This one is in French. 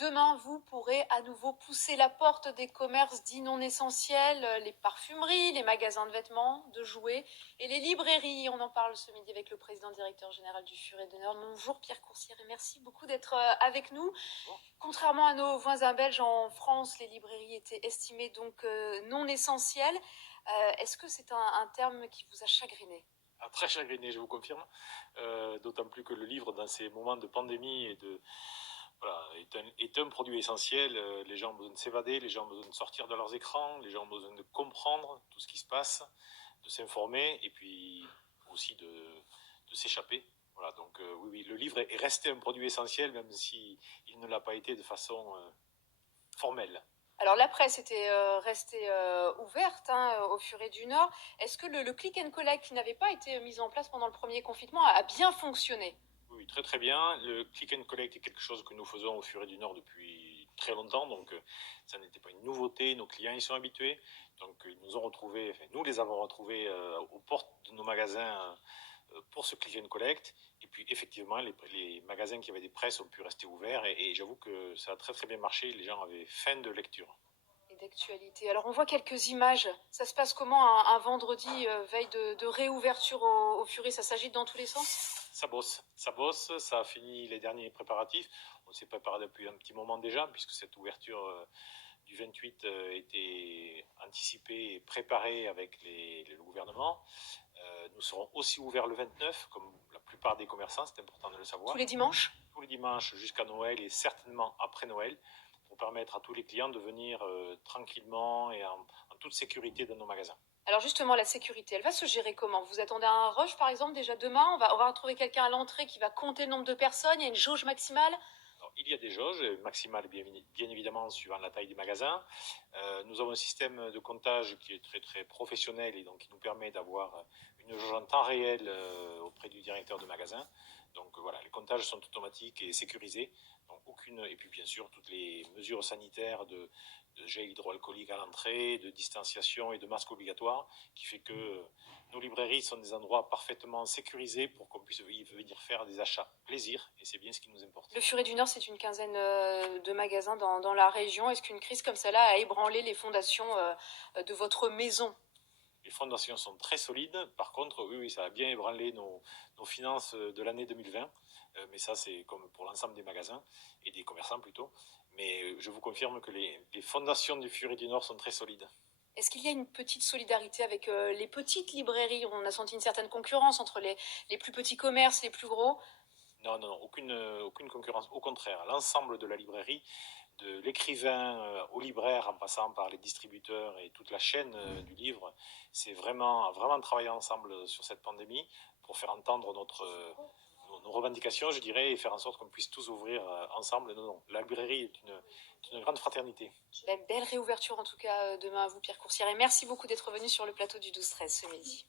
Demain, vous pourrez à nouveau pousser la porte des commerces dits non essentiels, les parfumeries, les magasins de vêtements, de jouets et les librairies. On en parle ce midi avec le président directeur général du Furet du Nord. Bonjour Pierre Coursière et merci beaucoup d'être avec nous. Contrairement à nos voisins belges, en France, les librairies étaient estimées donc non essentielles. Est-ce que c'est un terme qui vous a chagriné ? Très chagriné, je vous confirme. D'autant plus que le livre, dans ces moments de pandémie est un produit essentiel. Les gens ont besoin de s'évader, les gens ont besoin de sortir de leurs écrans, les gens ont besoin de comprendre tout ce qui se passe, de s'informer et puis aussi de s'échapper. Voilà, donc oui, le livre est resté un produit essentiel, même s'il ne l'a pas été de façon formelle. Alors la presse était restée ouverte au Furet du Nord. Est-ce que le click and collect qui n'avait pas été mis en place pendant le premier confinement a bien fonctionné ? Oui, très très bien. Le click and collect est quelque chose que nous faisons au Furet du Nord depuis très longtemps, donc ça n'était pas une nouveauté, nos clients y sont habitués. Donc nous les avons retrouvés aux portes de nos magasins pour ce click and collect. Et puis effectivement, les magasins qui avaient des presses ont pu rester ouverts et j'avoue que ça a très très bien marché. Les gens avaient faim de lecture. Et d'actualité. Alors on voit quelques images. Ça se passe comment un vendredi, veille de réouverture au Furet ? Ça s'agite dans tous les sens ? Ça bosse, ça a fini les derniers préparatifs. On s'est préparé depuis un petit moment déjà, puisque cette ouverture du 28 était anticipée et préparée avec le gouvernement. Nous serons aussi ouverts le 29, comme la plupart des commerçants, c'est important de le savoir. Tous les dimanches ? Tous les dimanches jusqu'à Noël et certainement après Noël, pour permettre à tous les clients de venir tranquillement et en toute sécurité dans nos magasins. Alors justement, la sécurité, elle va se gérer comment ? Vous attendez un rush, par exemple, déjà demain ? On va retrouver quelqu'un à l'entrée qui va compter le nombre de personnes ? Il y a une jauge maximale ? Alors, il y a des jauges maximales, bien évidemment, suivant la taille des magasins. Nous avons un système de comptage qui est très très professionnel et donc qui nous permet d'avoir une jauge en temps réel auprès du directeur de magasin. Donc voilà, les comptages sont automatiques et sécurisés. Donc et puis bien sûr toutes les mesures sanitaires de gel hydroalcoolique à l'entrée, de distanciation et de masques obligatoires, qui fait que nos librairies sont des endroits parfaitement sécurisés pour qu'on puisse venir faire des achats plaisir, et c'est bien ce qui nous importe. Le Furet du Nord, c'est une quinzaine de magasins dans la région. Est-ce qu'une crise comme celle-là a ébranlé les fondations de votre maison ? Les fondations sont très solides. Par contre, oui, ça a bien ébranlé nos finances de l'année 2020. Mais ça, c'est comme pour l'ensemble des magasins et des commerçants plutôt. Mais je vous confirme que les fondations du Furet du Nord sont très solides. Est-ce qu'il y a une petite solidarité avec les petites librairies ? On a senti une certaine concurrence entre les plus petits commerces, les plus gros. Non, aucune concurrence. Au contraire, l'ensemble de la librairie, de l'écrivain au libraire, en passant par les distributeurs et toute la chaîne du livre, c'est vraiment travailler ensemble sur cette pandémie pour faire entendre nos revendications, je dirais, et faire en sorte qu'on puisse tous ouvrir ensemble. Non, la librairie est une grande fraternité. Belle réouverture en tout cas demain à vous, Pierre Coursière, et merci beaucoup d'être venu sur le plateau du 12-13 ce midi.